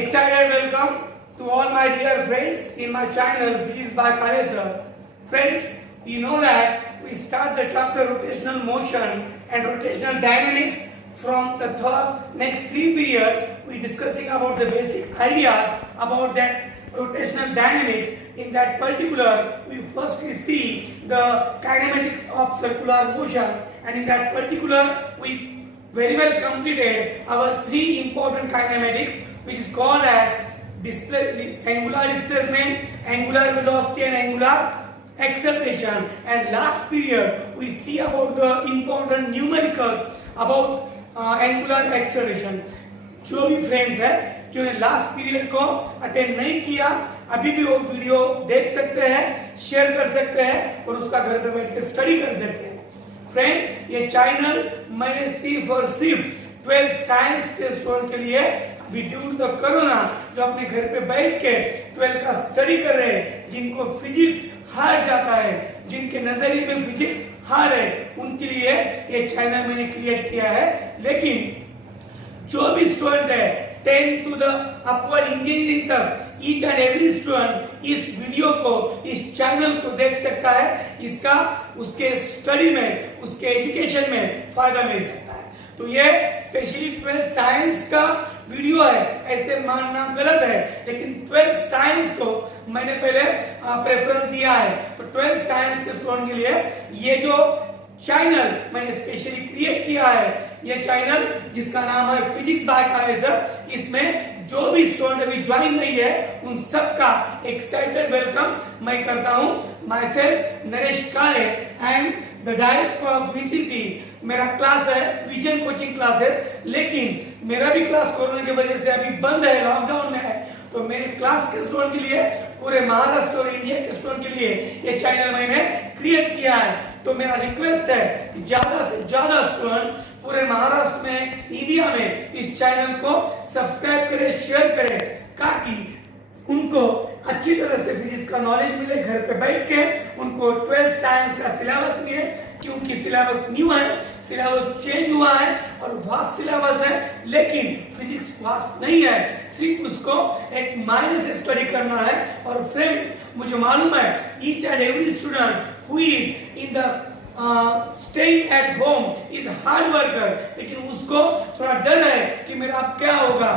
Excited welcome to all my dear friends in my channel Physics by Kale sir. Friends, you know that we start the chapter rotational motion and rotational dynamics from the next 3 periods. We discussing about the basic ideas about that rotational dynamics. In that particular, we firstly see the kinematics of circular motion, and in that particular we very well completed our 3 important kinematics, which is called as angular displacement, angular velocity and angular acceleration. And last period we see about the important numericals about angular acceleration. जो भी friends है जो ने last period को attend नहीं किया, अभी भी वो वीडियो देख सकते हैं, शेयर कर सकते हैं और उसका घर पे बैठ के स्टडी कर सकते हैं. फ्रेंड्स, ये चैनल मैंने सिर्फ और सिर्फ 12th साइंस के स्टूडेंट के लिए अभी ड्यू टू द कोरोना जो अपने घर पे बैठ के 12 का स्टडी कर रहे हैं, जिनको फिजिक्स हार जाता है, जिनके नजरिए में फिजिक्स हार है, उनके लिए ये चैनल मैंने क्रिएट किया है. लेकिन जो भी स्टूडेंट है 10 to the upward इंजीनियरिंग तक, ईच एंड एवरी स्टूडेंट इस वीडियो को, इस चैनल को देख सकता है. इसका उसके स्टडी में, उसके एजुकेशन में फायदा मिल सकता है. तो ये स्पेशली 12th साइंस का वीडियो है, ऐसे मानना गलत है, लेकिन 12th साइंस को मैंने पहले प्रेफरेंस दिया है. तो 12th साइंस के स्टूडेंट के लिए ये जो चैनल मैंने स्पेशली क्रिएट किया है, ये चैनल जिसका नाम है फिजिक्स बाय काले सर, इसमें जो भी स्टूडेंट अभी ज्वाइन नहीं है उन सब का एक्साइटेड वेलकम मैं करता हूं. माई सेल्फ नरेश काले and the director of VCC. मेरा क्लास है विजन कोचिंग क्लासेस, लेकिन मेरा भी क्लास कोरोना की वजह से अभी बंद है, लॉकडाउन में है. तो मेरे क्लास के स्टूडेंट के लिए, पूरे महाराष्ट्र और इंडिया के स्टूडेंट के लिए ये चैनल मैंने क्रिएट किया है. तो मेरा रिक्वेस्ट है कि ज्यादा से ज्यादा स्टूडेंट्स पूरे महाराष्ट्र में, इंडिया में इस चैनल को सब्सक्राइब करें, शेयर करें, ताकि उनको अच्छी तरह से फिजिक्स का नॉलेज मिले. घर पे बैठ के उनको 12th साइंस का सिलेबस मिले, क्योंकि सिलेबस न्यू है, सिलेबस चेंज हुआ है और वास्ट सिलेबस है, लेकिन फिजिक्स वास्ट नहीं है, सिर्फ उसको एक मायने से स्टडी करना है. और फ्रेंड्स, मुझे मालूम है each and every student who is in the staying at home is hard worker, लेकिन उसको थोड़ा डर है कि मेरा अब क्या होगा,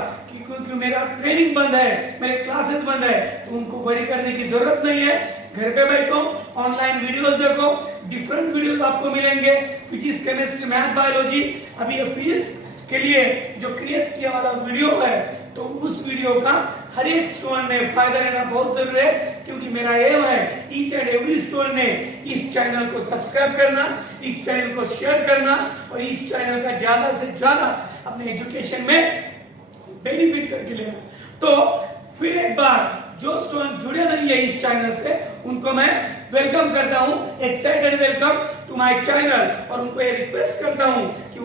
क्योंकि मेरा ट्रेनिंग बंद है, मेरे क्लासेस बंद है. तो उनको वरी करने की जरूरत नहीं है. घर पे बैठो, ऑनलाइन वीडियोस देखो, डिफरेंट वीडियोस आपको मिलेंगे, फिजिक्स, केमिस्ट्री, मैथ, बायोलॉजी. अभी ये फिजिक्स के लिए जो क्रिएट किया वाला वीडियो है, तो उस वीडियो का हर एक स्टूडेंट ने फायदा लेना बहुत जरूरी है, क्योंकि मेरा एम है ईच एंड एवरी स्टूडेंट ने इस चैनल को सब्सक्राइब करना, इस चैनल को शेयर करना और इस चैनल का ज्यादा से ज्यादा अपने एजुकेशन में बेनिफिट करके लेना. तो फिर एक बार जो स्टूडेंट जुड़े नहीं है इस चैनल से, उनको मैं वेलकम करता हूं, excited welcome to my channel. और उनको ये रिक्वेस्ट करता हूं कि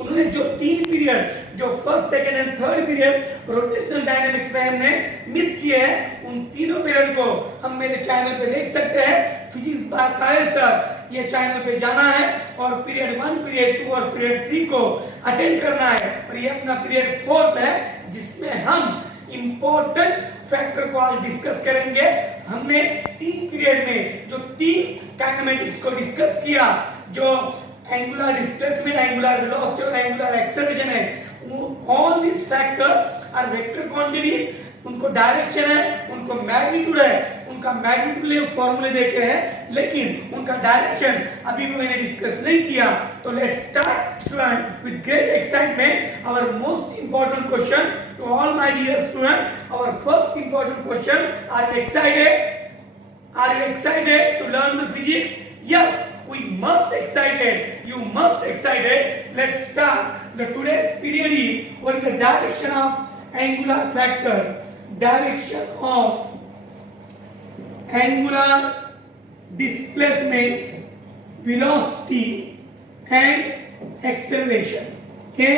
उन्होंने जो 3 पीरियड, जो first, second and third period rotational dynamics में हमने मिस किए हैं, उन तीनों पीरियड को हम मेरे चैनल पे देख सकते हैं. फिजिक्स बाय काले सर, ये चैनल पे जाना है और पीरियड 1, पीरियड 2 और पीरियड 3 को अटेंड करना है. और ये अपना पीरियड 4th है, जिसमें हम इंपॉर्टेंट फैक्टर को आज डिस्कस करेंगे. हमने 3 पीरियड में जो 3 काइनेमेटिक्स को डिस्कस किया, जो एंगुलर डिस्प्लेसमेंट, एंगुलर वेलोसिटी और एंगुलर एक्सेलरेशन है, all these factors are vector quantities. उनको डायरेक्शन है, उनको मैग्नीट्यूड है, उनका मैग्नीट्यूड लिए फॉर्मूले देखे हैं, लेकिन उनका डायरेक्शन अभी भी मैंने डिस्कस नहीं किया. तो let's start student with great excitement our most important question to all my dear student. Our first important question, are you excited? Are you excited to learn the physics? Yes, we must excited, you must excited. Let's start. The today's period is, what is the direction of angular factors? Direction of angular displacement, velocity and acceleration. ये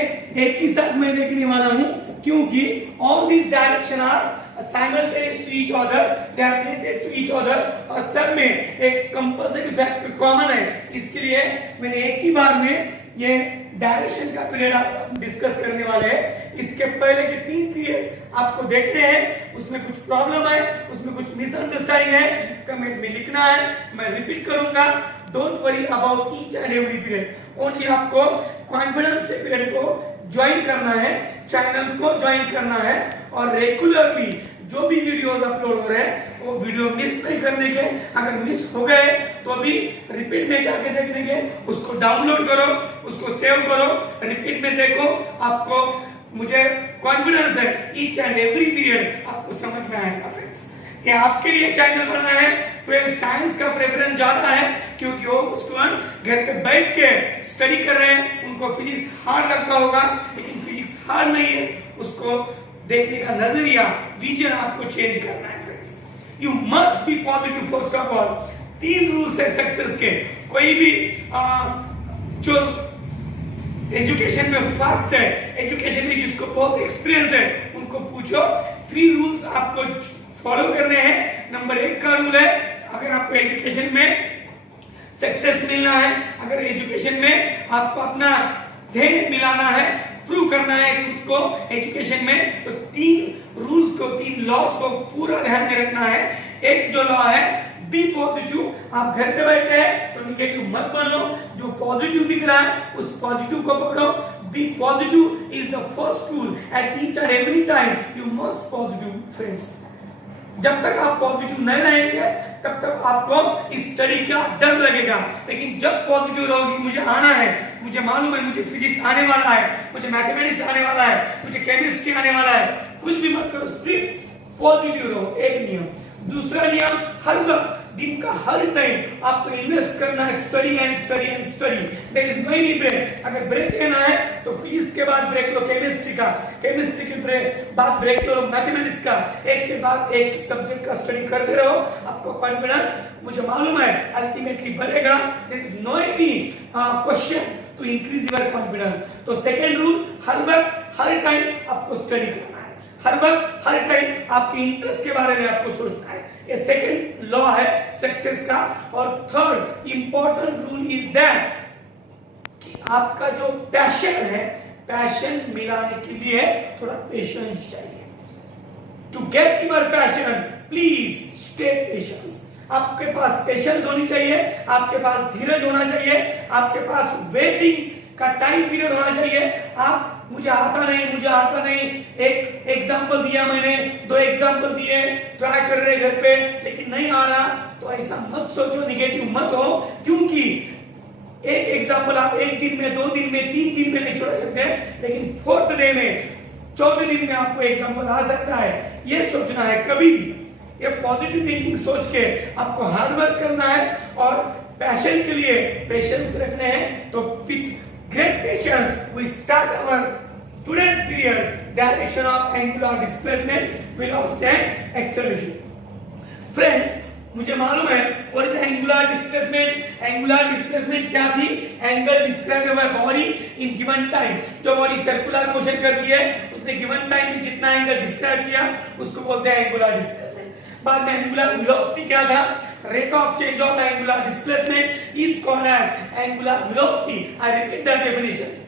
एक ही साथ मैं देखने वाला हूं, क्योंकि all these direction are simultaneous to each other, they are related to each other, और सब में एक कंपल्सरी फैक्टर कॉमन है. इसके लिए मैंने एक ही बार में ये डायरेक्शन का पीरियड आप डिस्कस करने वाले हैं। इसके पहले के 3 पीरियड आपको देखने हैं, उसमें कुछ प्रॉब्लम है, उसमें कुछ मिसअंडरस्टैंडिंग है, कमेंट में लिखना है, मैं रिपीट करूंगा। Don't worry about each and every period, only आपको कॉन्फिडेंस से पीरियड को ज्वाइन करना है, चैनल को ज्वाइन करना है और रेगुलरली जो भी वीडियोस अपलोड हो रहे हैं वो वीडियो मिस नहीं करने के। अगर मिस हो गए तो अभी रिपीट में जाके देखने के, उसको डाउनलोड करो, उसको सेव करो, रिपीट में देखो। आपको मुझे कॉन्फिडेंस है ईच एंड एवरी पीरियड आपको समझ में आएगा फ्रेंड्स। ये आपके लिए चैनल बना है तो ये साइंस का प्रेफरेंस ज्यादा है, क्योंकि वो स्टूडेंट घर पे बैठ के स्टडी कर रहे हैं, उनको फिजिक्स हार्ड लगता होगा, लेकिन फिजिक्स हार्ड नहीं है, उसको देखने का नजरिया, विजन आपको चेंज करना है friends. You must be positive first of all. 3 rules है सक्सेस के। कोई भी जो एजुकेशन में फास्ट है, एजुकेशन में जिसको बहुत एक्सपीरियंस है, उनको पूछो। 3 रूल्स आपको फॉलो करने हैं। नंबर 1 का रूल है, अगर आपको एजुकेशन में सक्सेस मिलना है, अगर एजुकेशन में आपको अपना ध्येय मिलाना है, प्रूव करना है खुद को एजुकेशन में, तो 3 रूल्स को, 3 लॉज को पूरा ध्यान में रखना है। एक जो लॉ है, बी पॉजिटिव। आप घर पे बैठे हैं तो निगेटिव मत बनो, जो पॉजिटिव दिख रहा है उस पॉजिटिव को पकड़ो। Be positive is the first rule at each and every time. You must positive friends. जब तक आप पॉजिटिव नहीं रहेंगे तब तक आपको इस स्टडी का डर लगेगा, लेकिन जब पॉजिटिव रहोगे, मुझे आना है, मुझे मालूम है, मुझे फिजिक्स आने वाला है, मुझे मैथमेटिक्स आने वाला है, मुझे केमिस्ट्री आने वाला है, कुछ भी मत करो, सिर्फ पॉजिटिव रहो। एक नियम। दूसरा नियम, हर वक्त दिन का हर टाइम आपको इन्वेस्ट करना है study and study and study. There is no any break. अगर ब्रेक लेना है तो फिजिक्स के बाद ब्रेक लो केमिस्ट्री का, केमिस्ट्री के बाद ब्रेक लो मैथमेटिक्स का, एक के बाद एक सब्जेक्ट का स्टडी करते रहो। आपको कॉन्फिडेंस, मुझे मालूम है, अल्टीमेटली बढ़ेगा। There is no any question to increase your confidence. तो सेकंड रूल, हर वक्त हर टाइम आपको स्टडी करना है, हर वक्त हर टाइम आपके इंटरेस्ट के बारे में आपको सोचना है। ये सेकंड लॉ है सक्सेस का। और third important rule is that कि आपका जो पैशन है, पैशन मिलाने के लिए थोड़ा पेशेंस चाहिए। To get your passion please stay patience. आपके पास पेशेंस होनी चाहिए, आपके पास धीरज होना चाहिए, आपके पास वेटिंग का टाइम पीरियड होना चाहिए। आप मुझे आता नहीं, एक एग्जांपल दिया मैंने, 2 एग्जांपल दिए, ट्राई कर रहे घर पे लेकिन नहीं आ रहा, तो ऐसा मत सोचो, निगेटिव मत हो, क्योंकि एक एग्जांपल आप 1 दिन में, 2 दिन में, 3 दिन में नहीं छोड़ सकते, लेकिन 4th डे में, 14 दिन में आपको एग्जांपल आ सकता है। ये सोचना है कभी भी, ये पॉजिटिव थिंकिंग सोच के आपको हार्ड वर्क करना है और पैशन के लिए पेशेंस रखने हैं। तो with great patience we start our today's period, direction of angular displacement, velocity and acceleration. Friends, मुझे मालूम है what is angular displacement. Angular displacement क्या थी? Angle described by body in given time. जो body circular motion करती है, उसने given time में जितना एंगल डिस्क्राइब किया उसको बोलते हैं angular displacement. बाद में angular velocity क्या था? Rate of change of angular displacement is called as angular velocity. I repeat the definitions.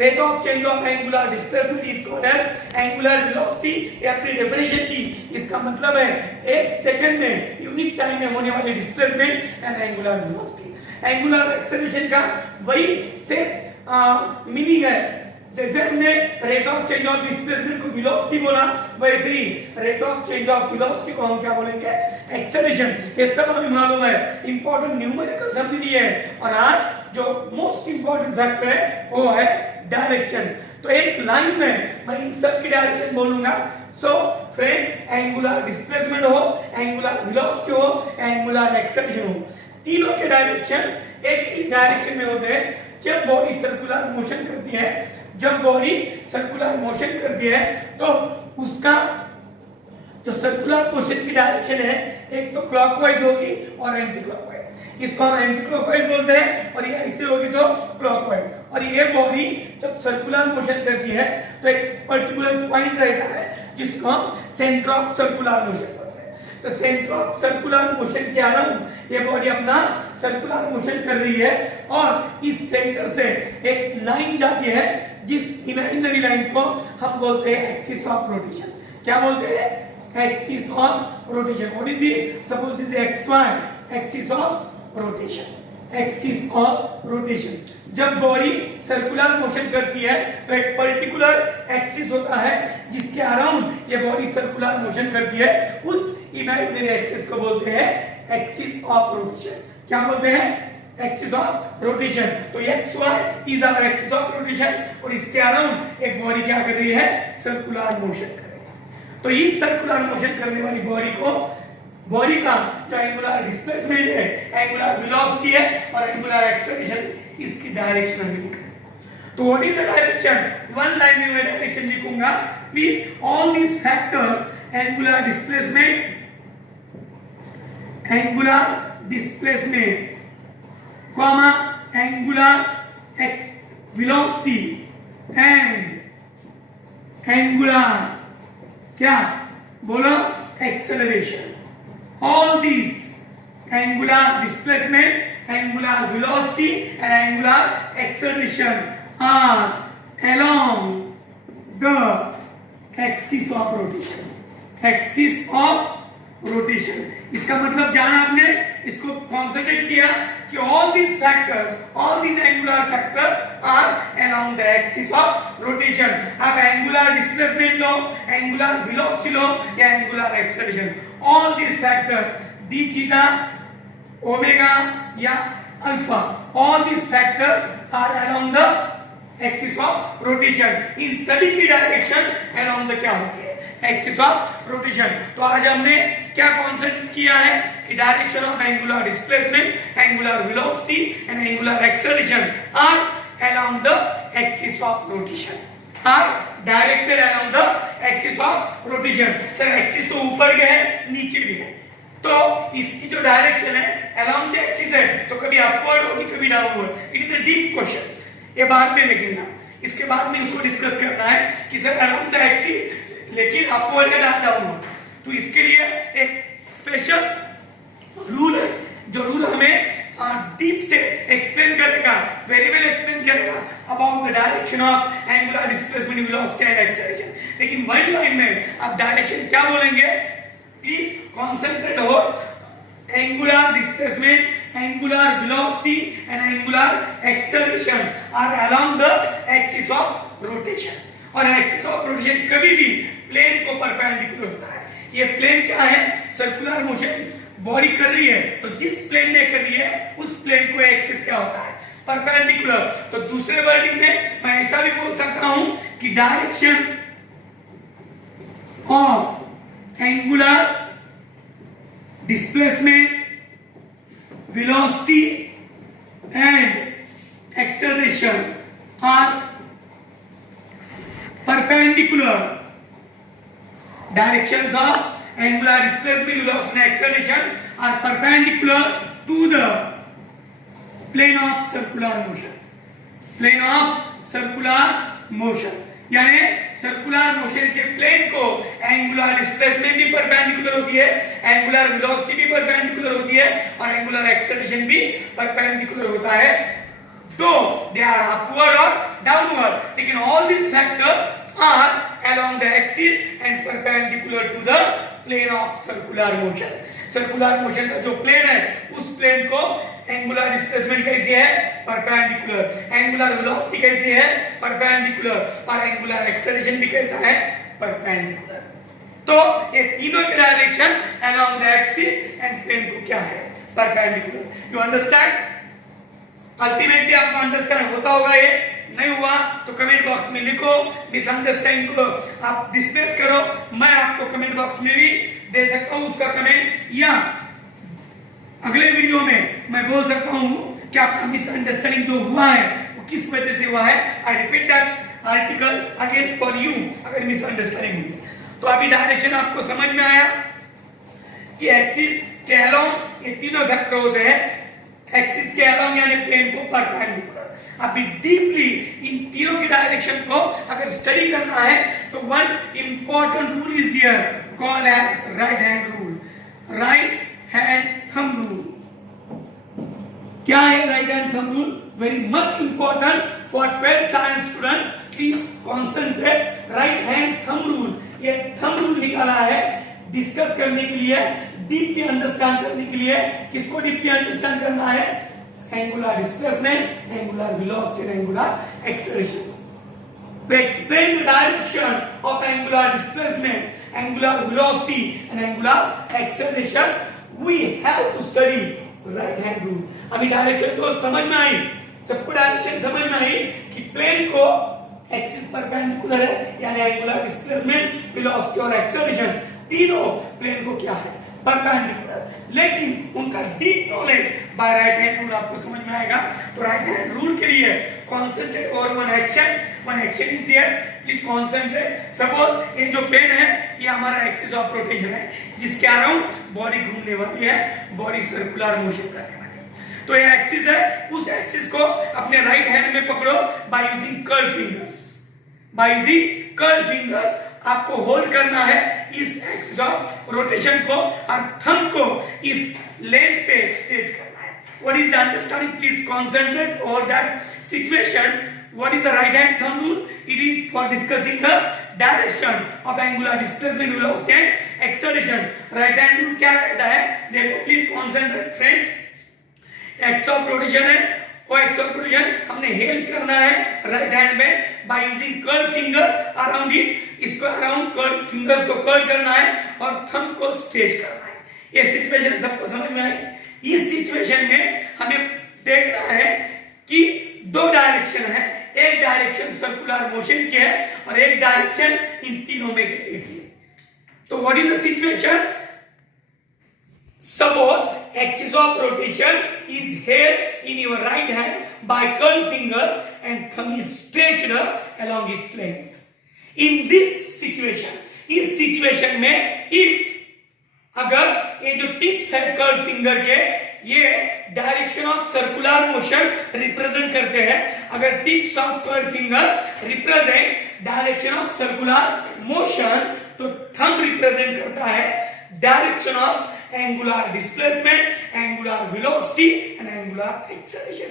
Rate of change of angular displacement is called as angular velocity. ये अपनी definition थी। इसका मतलब है 1 सेकंड में यूनिट टाइम में होने वाली displacement and angular velocity. Angular acceleration का वही सेम मीनिंग है। जैसे हमने rate of change of displacement को वेलोसिटी बोला, वैसे ही rate of change of velocity को हम क्या बोलेंगे? एक्सेलरेशन। ये सब हमें मालूम है, इंपॉर्टेंट न्यूमेरिकल समझ लिए हैं। और आज जो मोस्ट इंपॉर्टेंट फैक्टर है वो है डायरेक्शन। तो एक लाइन में मैं इन सब की डायरेक्शन बोलूंगा। सो फ्रेंड्स, एंगुलर डिस्प्लेसमेंट हो, एंगुलर वेलोसिटी हो, एंगुलर एक्सेलरेशन हो, तीनों के डायरेक्शन एक ही डायरेक्शन में होते हैं। जब बॉडी सर्कुलर मोशन करती है, जब बॉडी सर्कुलर मोशन करती है तो उसका जो सर्कुलर मोशन की डायरेक्शन है, एक तो क्लॉकवाइज होगी और एंटी क्लॉकवाइज। इसको हम एंटी क्लॉकवाइज बोलते हैं, और ये ऐसे होगी तो क्लॉकवाइज। और ये बॉडी जब सर्कुलर मोशन करती है तो एक पर्टिकुलर पॉइंट रहता है जिसको हम सेंटर ऑफ सर्कुलर मोशन बोलते हैं। तो सेंटर ऑफ सर्कुलर मोशन के अराउंड ये बॉडी अपना सर्कुलर मोशन कर रही है और इस सेंटर से एक लाइन जाती है जिस इमेजिनरी लाइन को हम बोलते हैं एक्सिस ऑफ रोटेशन। क्या बोलते हैं? Axis of rotation. What is this? Suppose this X Y, axis of rotation, axis of rotation. जब बॉडी सर्कुलर मोशन करती है तो एक पर्टिकुलर एक्सिस होता है जिसके अराउंड ये बॉडी सर्कुलर मोशन करती है, उस इमेजिनरी एक्सिस को बोलते हैं एक्सिस ऑफ रोटेशन। क्या बोलते हैं? Axis of rotation. तो x y is our axis of rotation और इसके अराउंड एक बॉडी क्या कर रही है? सर्कुलर मोशन कर रही है। तो इस सर्कुलर मोशन करने वाली बॉडी को, बॉडी का जो एंगुलर डिस्प्लेसमेंट है, एंगुलर वेलोसिटी है और एंगुलर एक्सेलरेशन, इसकी डायरेक्शन हमें लिखना है। तो what is the direction? One line में मैं डायरेक्शन लिखूंगा। Please all these factors, angular displacement comma angular velocity and angular क्या बोलो? Acceleration. All these angular displacement, angular velocity and angular acceleration are along the axis of rotation. Axis of rotation. इसका मतलब जाना आपने, इसको concentrate किया कि all these factors, all these angular factors are along the axis of rotation. आप angular displacement लो, angular velocity लो या angular acceleration. All these factors, d theta, omega या alpha, all these factors are along the axis of rotation. इन सभी की direction along the क्या होती है? Axis of rotation. तो आज हमने क्या कॉन्सेप्ट किया है कि direction of angular displacement, angular velocity and angular acceleration are along the axis of rotation, are directed along the axis of rotation. Sir axis तो ऊपर भी है, नीचे भी है, तो इसकी जो डायरेक्शन है अलोंग द एक्सिस है, तो कभी अपवर्ड होगी कभी downward. It is a deep question, ये बाद में देखेंगे। इसके बाद में उसको डिस्कस करना है कि सर अलोंग द एक्सिस लेकिन अपवर्ड या डाउनवर्ड। तो इसके लिए एक स्पेशल रूल है, जो रूल हमें डीप से एक्सप्लेन करेगा, वेरी वेल एक्सप्लेन करेगा about the direction of angular displacement, velocity and acceleration. लेकिन वन लाइन में आप डायरेक्शन क्या बोलेंगे? प्लीज कॉन्सेंट्रेट हो। Angular displacement, angular velocity and angular acceleration are along the axis of rotation. और axis of rotation कभी भी प्लेन को परपेंडिकुलर होता है। ये प्लेन क्या है? सर्कुलर मोशन बॉडी कर रही है, तो जिस प्लेन में कर रही है उस प्लेन को एक्सिस क्या होता है? परपेंडिकुलर। तो दूसरे वर्डिंग में मैं ऐसा भी बोल सकता हूं कि direction of angular displacement, velocity and acceleration are perpendicular. Directions of angular displacement, velocity and acceleration are perpendicular to the plane of circular motion. Plane of circular motion. यानी सर्कुलर मोशन के प्लेन को angular displacement भी perpendicular होती है, angular velocity भी perpendicular होती है और एंगुलर एक्सेलरेशन भी परपेंडिकुलर होता है। तो they are upward or downward, लेकिन all these factors are along the axis and perpendicular to the plane of circular motion. Circular motion का जो प्लेन है उस प्लेन को एंगुलर डिस्प्लेसमेंट कैसी है? परपेंडिकुलर। एंगुलर वेलोसिटी कैसी है? परपेंडिकुलर। और एंगुलर एक्सेलरेशन भी कैसा है? परपेंडिकुलर। तो ये तीनों के direction along the axis and plane को क्या है? परपेंडिकुलर। You understand? अल्टीमेटली आपको अंडरस्टैंड होता होगा। ये नहीं हुआ तो कमेंट बॉक्स में लिखो, मिसअंडरस्टैंडिंग को आप डिस्कस करो। मैं आपको कमेंट बॉक्स में भी दे सकता हूं उसका कमेंट, या अगले वीडियो में मैं बोल सकता हूं कि आपका मिसअंडरस्टैंडिंग जो हुआ है वो किस वजह से हुआ है। I repeat that article again for you अगर मिसअंडरस्टैंडिंग हुई। तो अभी डायरेक्शन आपको समझ में आया कि एक्सिस के अलोंग ये तीनों वेक्टर होते हैं। एक्सिस के अलोंग यानी प्लेन को परपेंडिकुलर। अभी डीपली इन तीनों की डायरेक्शन को अगर स्टडी करना है तो one important rule is there called as right hand rule. Right hand thumb rule. क्या है right hand thumb rule? Very much important for 12th science students, please concentrate. Right hand thumb rule, ये thumb rule निकाला है discuss करने के लिए, deeply understand करने के लिए। किसको डीपली अंडरस्टैंड करना है? Angular displacement, angular velocity, angular acceleration. To explain the direction of angular displacement, angular velocity and angular acceleration, we have to study right hand rule. अभी डायरेक्शन तो समझ में आई, सबको डायरेक्शन समझ में आई कि प्लेन को एक्सिस परपेंडिकुलर है, यानी एंगुलर डिस्प्लेसमेंट, वेलोसिटी और एक्सेलरेशन तीनों प्लेन को क्या है? परपेंडिकुलर। लेकिन उनका deep knowledge by right hand rule आपको समझ में आएगा। तो राइट हैंड रूल के लिए concentrate over one action is there, please concentrate. Suppose ये जो पेन है ये हमारा एक्सिस ऑफ रोटेशन है, जिसके अराउंड बॉडी घूमने वाली है, बॉडी सर्कुलर मोशन करने वाली है। तो ये एक्सिस है, उस एक्सिस को अपने राइट हैंड में पकड़ो by using curve fingers. By using curve fingers आपको होल्ड करना है इस एक्सिस ऑफ रोटेशन को और थंब को इस लेंथ पे स्ट्रेच करना है। What is the understanding? Please concentrate over that situation. What is the right hand thumb rule? It is for discussing the direction of angular displacement, velocity and acceleration. Right hand rule क्या कहता है? देखो please concentrate friends. X of rotation है, वो x of rotation हमने held करना है right hand में by using curve fingers around it. इसको अराउंड कर्व फिंगर्स को कर्व करना है और थंब को स्ट्रेच करना है। ये सिचुएशन सबको समझ में आई? इस सिचुएशन में हमें देखना है कि दो डायरेक्शन है, एक डायरेक्शन सर्कुलर मोशन की है और एक डायरेक्शन इन तीनों में की है। तो what is the situation? Suppose axis of rotation is held in your right hand by curved fingers and thumb is stretched along its length. In this situation, इस situation में if अगर ये जो टिप्स है कर्व फिंगर के, ये direction of circular motion represent करते हैं। अगर tips of curve finger represent direction of circular motion, तो थंब रिप्रेजेंट करता है direction of angular displacement, angular velocity and angular acceleration.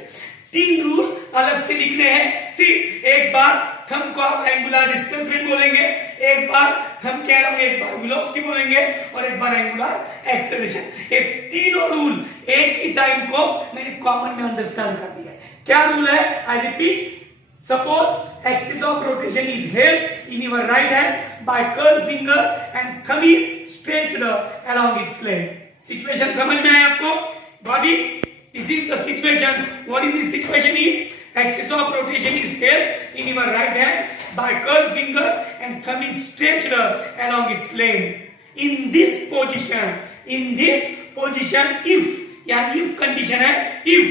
तीन रूल अलग से लिखने हैं। सिर्फ एक बार थंब को आप एंगुलर डिस्प्लेसमेंट बोलेंगे, एक बार थंब के अलावा एक बार वेलोसिटी बोलेंगे और एक बार एंगुलर एक्सेलरेशन। ये तीनों रूल एक ही टाइम को मैंने कॉमन में अंडरस्टैंड कर दिया है। क्या रूल है? I repeat. Suppose axis of rotation is held in your right hand by curved fingers and thumb is stretched along its length. Situation समझ में आया आपको? Got it? This is the situation. What is the situation? Is axis of rotation is held in your right hand by curved fingers and thumb is stretched along its length. In this position, if या if condition है, if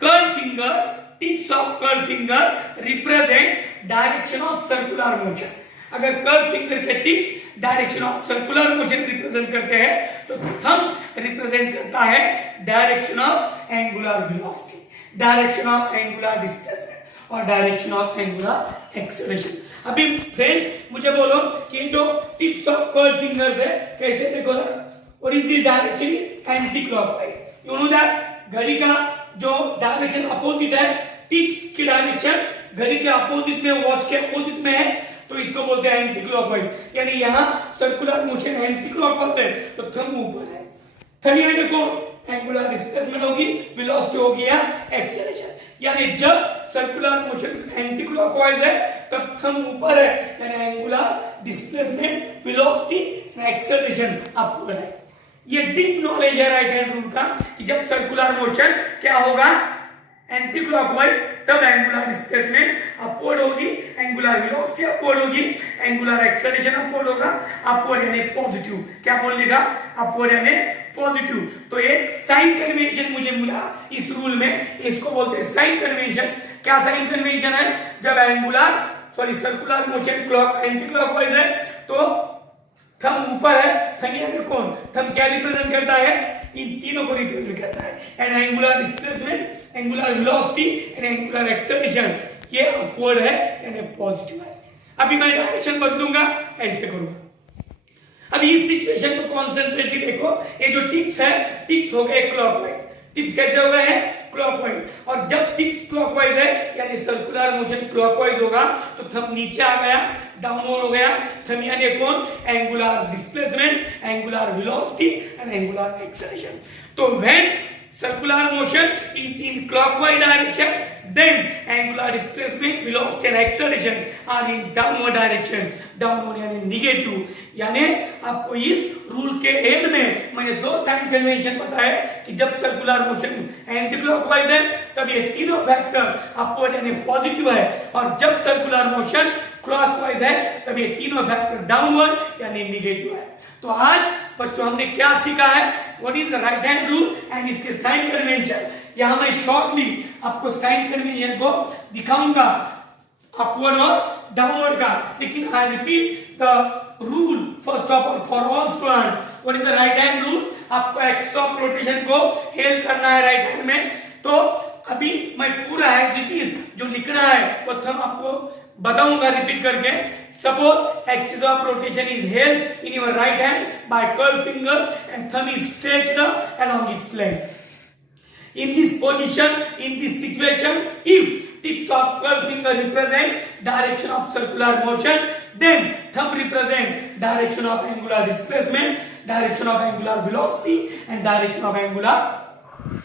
curved fingers, tips of curved finger represent direction of circular motion. अगर curve finger के tips direction of circular motion represent करते हैं, तो thumb represent करता है direction of angular velocity, direction of angular displacement और direction of angular acceleration. अभी friends मुझे बोलो कि जो टिप्स ऑफ कर्व फिंगर्स है कैसे देखो। What is the direction? Is anti clockwise. You know that घड़ी का जो डायरेक्शन अपोजिट है, टिप्स की डायरेक्शन घड़ी के अपोजिट में, वॉच के अपोजिट में है, तो इसको बोलते हैं एंटी क्लॉकवाइज। यानी यहां सर्कुलर मोशन एंटी क्लॉकवाइज है तो थंब ऊपर है। थंब यानी देखो एंगुलर डिस्प्लेसमेंट होगी, वेलोसिटी होगी या एक्सेलरेशन। यानी जब सर्कुलर मोशन एंटी क्लॉकवाइज है तब थंब ऊपर है, यानी angular displacement, velocity and acceleration upward है। ये डीप नॉलेज है राइट हैंड रूल का कि जब सर्कुलर मोशन क्या होगा एंटी क्लॉकवाइज, तब एंगुलर डिस्प्लेसमेंट अपवर्ड होगी, एंगुलर वेलोसिटी अपवर्ड होगी, एंगुलर एक्सेलरेशन अपवर्ड होगा। अपवर्ड यानी पॉजिटिव, क्या बोलने का? अपवर्ड यानी पॉजिटिव। तो एक साइन कन्वेंशन मुझे मिला इस रूल में, इसको बोलते हैं साइन कन्वेंशन। क्या साइन कन्वेंशन है? जब circular motion clock anti clockwise है तो थंब ऊपर है। थंब यानी कौन? थंब क्या रिप्रेजेंट करता है? इन तीनों को रिप्रेजेंट करता है। And angular displacement, angular velocity and angular acceleration ये अपवर्ड है यानी पॉजिटिव है। अभी मैं डायरेक्शन बदलूंगा, ऐसे करूंगा। अभी इस सिचुएशन को कॉन्सेंट्रेट की देखो, ये जो टिप्स है, टिप्स हो गए क्लॉकवाइज। टिप्स कैसे हो गए हैं? क्लॉकवाइज। और जब टिप्स क्लॉकवाइज है यानी सर्कुलर मोशन क्लॉकवाइज होगा तो थंब नीचे आ गया, डाउनवर्ड हो गया। थंब यानी कौन? Angular displacement, angular velocity and angular acceleration. तो when circular motion is in clockwise direction, then angular displacement, velocity and acceleration are in downward direction. downward यानी negative। यानी आपको इस रूल के एंड में मैंने दो साइन कन्वेंशन बताया कि जब सर्कुलर मोशन एंटी क्लॉकवाइज है तब ये तीनों फैक्टर अपवर्ड यानी पॉजिटिव है, और जब सर्कुलर मोशन क्लॉकवाइज है तब ये तीनों फैक्टर डाउनवर्ड यानी निगेटिव है। तो आज बच्चों हमने क्या सीखा है? What is the right hand rule and इसके साइन कन्वेंशन। यहां मैं शॉर्टली आपको साइन कन्वेंशन को दिखाऊंगा अपवर्ड और डाउनवर्ड का, लेकिन I repeat the rule first of all for all students. What is the right hand rule? आपको एक्सिस ऑफ रोटेशन को हेल्प करना है राइट हैंड में। तो अभी मैं पूरा एज इट इज जो लिखना है वो थंब आपको बताऊंगा रिपीट करके। Suppose axis of rotation is held in your right hand bye curve fingers and thumb is stretched along its length. In this position, in this situation, if tips of curved finger represent direction of circular motion, then thumb represent direction of angular displacement, direction of angular velocity and direction of angular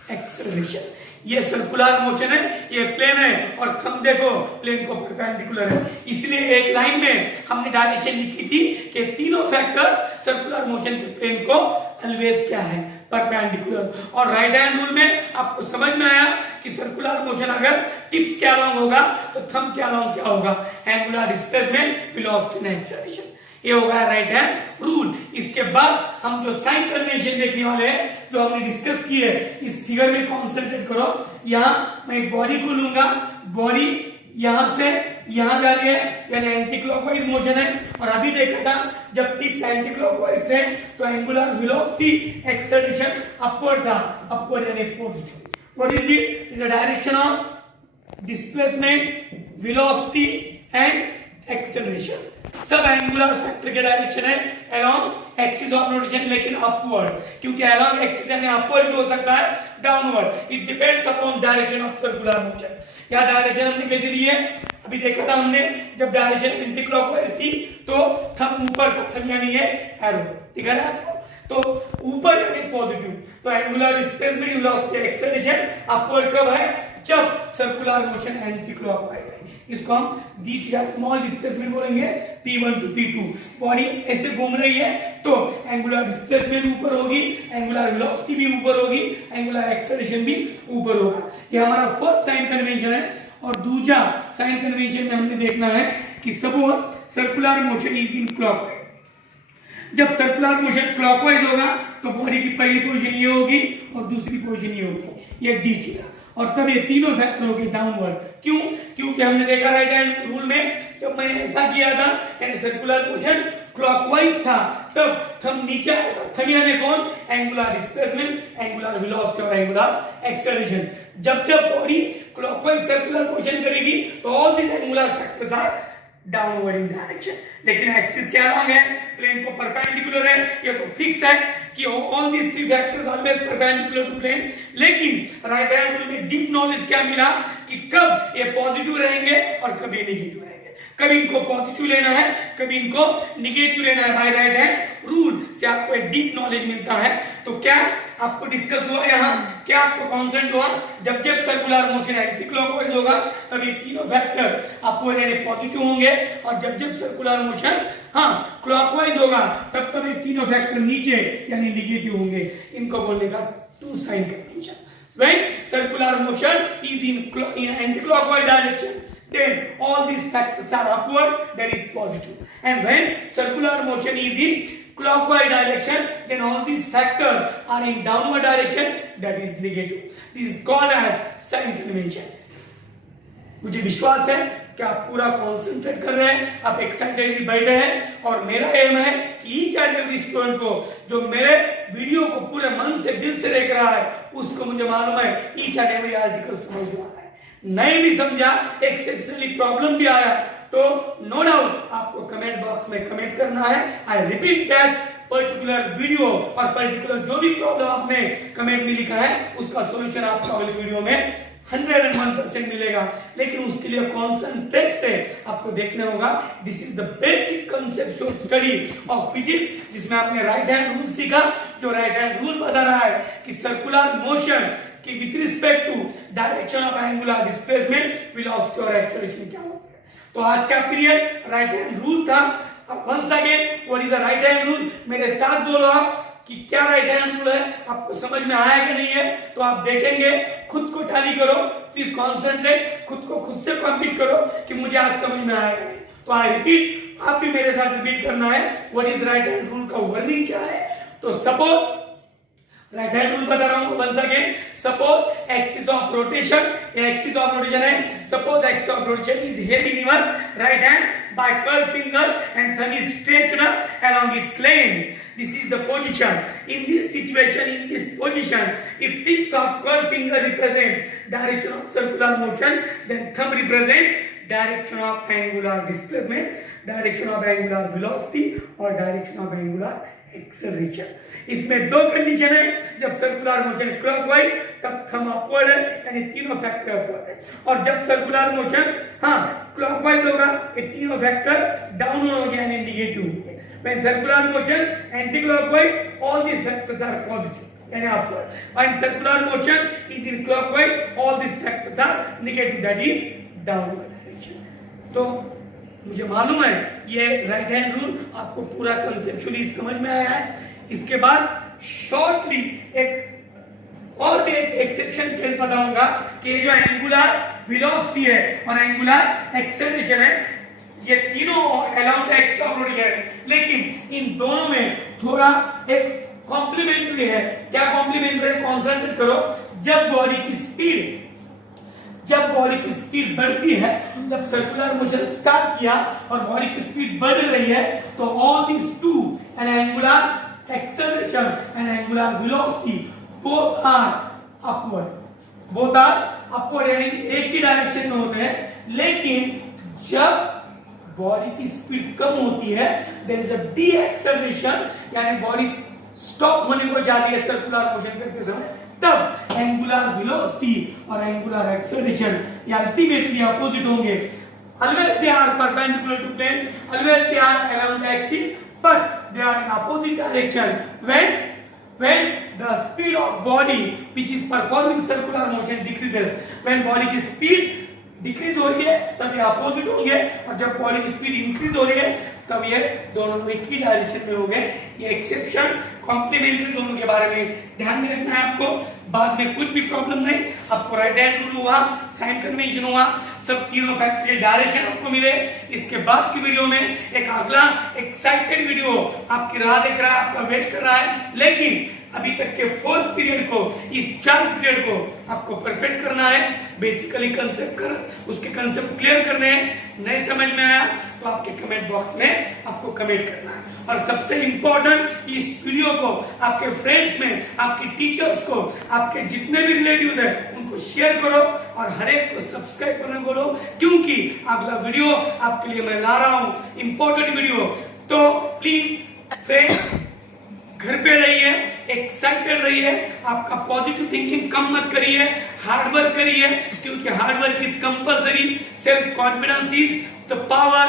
acceleration. ये circular motion है, ये plane है, और thumb देखो plane को perpendicular है। इसलिए एक लाइन में हमने डायरेक्शन लिखी थी कि तीनों फैक्टर्स सर्कुलर मोशन के प्लेन को ऑलवेज क्या है? परपेंडिकुलर। और राइट हैंड रूल में आपको समझ में आया कि सर्कुलर मोशन अगर टिप्स के अलोंग होगा तो थंब के अलोंग क्या होगा? Angular displacement, velocity and acceleration. ये होगा राइट हैंड रूल। इसके बाद हम जो साइन कन्वेंशन देखने वाले हैं जो हमने डिस्कस की है, इस फिगर में कॉन्सेंट्रेट करो। यहां मैं बॉडी को लूंगा, बॉडी यहां से यहां जा रही है यानी एंटी क्लॉकवाइज मोशन है, और अभी देखा था जब टिप्स एंटी क्लॉकवाइज थे तो एंगुलर वेलोसिटी एक्सेलरेशन अपवर्ड था, अपवर्ड यानी positive. What is this? Is the direction of displacement, velocity and acceleration. सब एंगुलर फैक्टर के डायरेक्शन है अलोंग एक्सिस ऑफ रोटेशन, लेकिन अपवर्ड, क्योंकि अलोंग एक्सिस यानी अपवर्ड भी हो सकता है, downward. It depends upon direction of circular motion. या डायरेक्शन हमने कैसे ली है? अभी देखा था हमने, जब डायरेक्शन एंटी क्लॉकवाइज थी तो थंब ऊपर का, थंब यानी ये एरो दिख रहा है आपको, तो ऊपर यानी पॉजिटिव। तो angular displacement, velocity, acceleration upward कब है? जब सर्कुलर मोशन एंटी क्लॉकवाइज है। इसको हम डी थीटा स्मॉल डिस्प्लेसमेंट बोलेंगे, P1 to P2। बॉडी ऐसे घूम रही है तो एंगुलर डिस्प्लेसमेंट ऊपर होगी, एंगुलर वेलोसिटी भी ऊपर होगी, एंगुलर एक्सेलरेशन भी ऊपर होगा। ये हमारा फर्स्ट साइन कन्वेंशन है। और दूसरा साइन कन्वेंशन में हमने देखना है कि suppose circular motion is in clockwise. जब सर्कुलर मोशन क्लॉकवाइज होगा तो बॉडी की पहली पोजीशन ये होगी और दूसरी पोजीशन ये होगी, ये डी थीटा, और तब ये तीनों फैक्टर हो गए डाउनवर्ड। क्यों? क्योंकि हमने देखा राइट हैंड रूल में जब मैंने ऐसा किया था यानी सर्कुलर मोशन क्लॉकवाइज था तब थंब नीचे आया था। थंब यानी कौन? एंगुलर डिस्प्लेसमेंट, एंगुलर वेलोसिटी और एंगुलर एक्सेलरेशन। जब जब बॉडी क्लॉकवाइज सर्कुलर मोशन करेगी तो all this angular factors are downward in direction. लेकिन एक्सिस क्या अलग है? प्लेन को परपेंडिकुलर है, ये तो फिक्स है कि all this three factors always perpendicular to plane. लेकिन राइट हैंड रूल में डीप नॉलेज क्या मिला कि कब ये पॉजिटिव रहेंगे और कभी नेगेटिव रहेंगे। कभी इनको पॉजिटिव लेना है, कभी इनको नेगेटिव लेना है। बाय राइट हैंड रूल से आपको एक डीप नॉलेज मिलता है। तो क्या आपको डिस्कस हुआ यहाँ? क्या आपको कॉन्सेंट हुआ? जब जब सर्कुलर मोशन एंटी क्लॉकवाइज होगा तब ये तीनों फैक्टर अपवर्ड यानी पॉजिटिव होंगे, और जब जब सर्कुलर मोशन क्लॉकवाइज होगा तब तब ये तीनों फैक्टर नीचे यानी नेगेटिव होंगे। इनको बोलने का two sign convention. When circular motion is in anti-clockwise direction, then all these factors are upward, that is positive. And when circular motion is in clockwise direction, then all these factors are in downward direction, that is negative. This is called as sign convention. मुझे विश्वास है कि आप पूरा concentrate कर रहे हैं, आप एक्साइटेडली बैठे हैं, और मेरा एम है कि ईच एंड एवरी स्टूडेंट को जो मेरे वीडियो को पूरे मन से दिल से देख रहा है उसको मुझे मालूम है ईच एंड एवरी आर्टिकल समझ में आ रहा है। नहीं भी समझा, एक्सेप्शनली प्रॉब्लम भी आया तो नो डाउट आपको कमेंट बॉक्स में कमेंट करना है। I repeat that particular video और पर्टिकुलर जो भी प्रॉब्लम आपने कमेंट में लिखा है उसका सॉल्यूशन आपको अगले वीडियो में 101% मिलेगा। लेकिन उसके लिए कॉन्सेंट्रेट से आपको देखना होगा। This is the basic conceptual study of physics, जिसमें आपने राइट हैंड रूल सीखा। जो राइट हैंड रूल बता रहा है कि सर्कुलर मोशन की with respect to direction of angular displacement, velocity और एक्सेलरेशन क्या होती है। तो आज का पीरियड राइट हैंड रूल था। Once again, what is the right hand rule? मेरे साथ बोलो आप कि क्या राइट हैंड रूल है, आपको समझ में आया कि नहीं है। तो आप देखेंगे, खुद को टैली करो, प्लीज कॉन्सेंट्रेट, खुद को खुद से कॉम्पीट करो कि मुझे आज समझ में आया कि नहीं। तो आई रिपीट, आप भी मेरे साथ रिपीट करना है। What is right hand rule का वर्निंग क्या है? तो सपोज राइट हैंड रूल बता रहा हूं once again. Suppose axis of rotation, ये एक्सिस ऑफ रोटेशन है। Suppose axis of rotation is held in your right hand by curved fingers and thumb is stretched along its length. This is the position. In this situation, in this position, if tips of curved finger represent direction of circular motion, then thumb represent direction of angular displacement, direction of angular velocity और direction of angular acceleration. इसमें दो condition है। जब circular motion clockwise तब thumb upward है, यानी तीनों factor upward है। और जब सर्कुलर मोशन क्लॉकवाइज होगा, ये तीनों फैक्टर डाउन हो गया, यानी नेगेटिव हो गया। When circular motion anti-clockwise, all these factors are positive, यानी upward. And circular motion is in clockwise, all these factors are negative, that is downward direction. तो मुझे मालूम है ये राइट हैंड रूल आपको पूरा कंसेप्चुअली समझ में आया है। इसके बाद शॉर्टली एक और भी एक एक्सेप्शन केस बताऊंगा कि जो एंगुलर वेलोसिटी है और एंगुलर एक्सेलरेशन है, ये तीनों अलाउंड एक्स ऑफ रोटेशन है, लेकिन इन दोनों में थोड़ा एक कॉम्प्लीमेंट्री है। क्या कॉम्प्लीमेंट्री है? कॉन्सेंट्रेट करो। जब बॉडी की स्पीड बढ़ती है, जब सर्कुलर मोशन स्टार्ट किया और बॉडी की स्पीड बढ़ रही है, तो all this two, an angular acceleration and angular velocity both are upward, यानी एक ही डायरेक्शन में होते हैं। लेकिन जब बॉडी की स्पीड कम होती है, there is a deacceleration, यानी बॉडी स्टॉप होने को जाती है सर्कुलर मोशन करते समय, तब एंगुलर वेलोसिटी और एंगुलर एक्सेलरेशन ये अल्टीमेटली अपोजिट होंगे। Always they are perpendicular to plane, always they are along the axis, but they are in opposite direction. When the speed of body which is performing circular motion decreases, when body की speed decrease हो रही है तब ये opposite होंगे, और जब body की स्पीड इंक्रीज हो रही है तब ये दोनों एक ही डायरेक्शन में होंगे। ये एक्सेप्शन कॉम्प्लीमेंट्री दोनों के बारे में ध्यान में रखना है आपको। बाद में कुछ भी प्रॉब्लम नहीं, आपको राइट हैंड रूल हुआ, साइन कन्वेंशन हुआ, सब तीनों फैक्ट्स के डायरेक्शन आपको मिले। इसके बाद की वीडियो में एक अगला एक्साइटेड वीडियो आपकी राह देख रहा है, आपका वेट कर रहा है। लेकिन अभी तक के फोर्थ पीरियड को, इस 4 पीरियड को आपको परफेक्ट करना है। बेसिकली उसके कंसेप्ट क्लियर करने हैं। नहीं समझ में आया तो आपके कमेंट बॉक्स में आपको कमेंट करना है। और सबसे इंपॉर्टेंट, इस वीडियो को आपके फ्रेंड्स में, आपके टीचर्स को, आपके जितने भी रिलेटिव्स हैं उनको शेयर करो और हर एक को सब्सक्राइब करने बोलो, क्योंकि अगला वीडियो आपके लिए मैं ला रहा हूं इंपॉर्टेंट वीडियो। तो प्लीज फ्रेंड्स, घर पे रहिए, एक्साइटेड रहिए, आपका पॉजिटिव थिंकिंग कम मत करिए, हार्ड वर्क करिए, क्योंकि hard work is compulsory, self confidence is the power.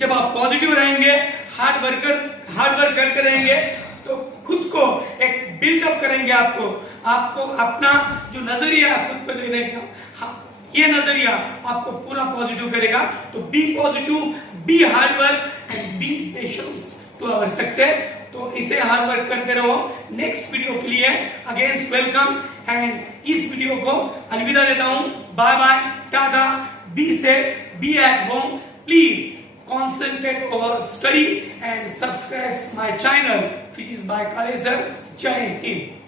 जब आप पॉजिटिव रहेंगे, हार्ड वर्क करते रहेंगे, तो खुद को एक बिल्डअप करेंगे। आपको अपना जो नजरिया खुद पे देने का, ये नजरिया आपको पूरा पॉजिटिव करेगा। तो be positive, be hard work and be patience to our success. तो इसे हार्ड वर्क करते रहो। नेक्स्ट वीडियो के लिए अगेन वेलकम, एंड इस वीडियो को अलविदा देता हूं। Bye bye, tata, be safe, be at home. Please concentrate over study and subscribe my channel, which is by Kalesar. Jai Hind.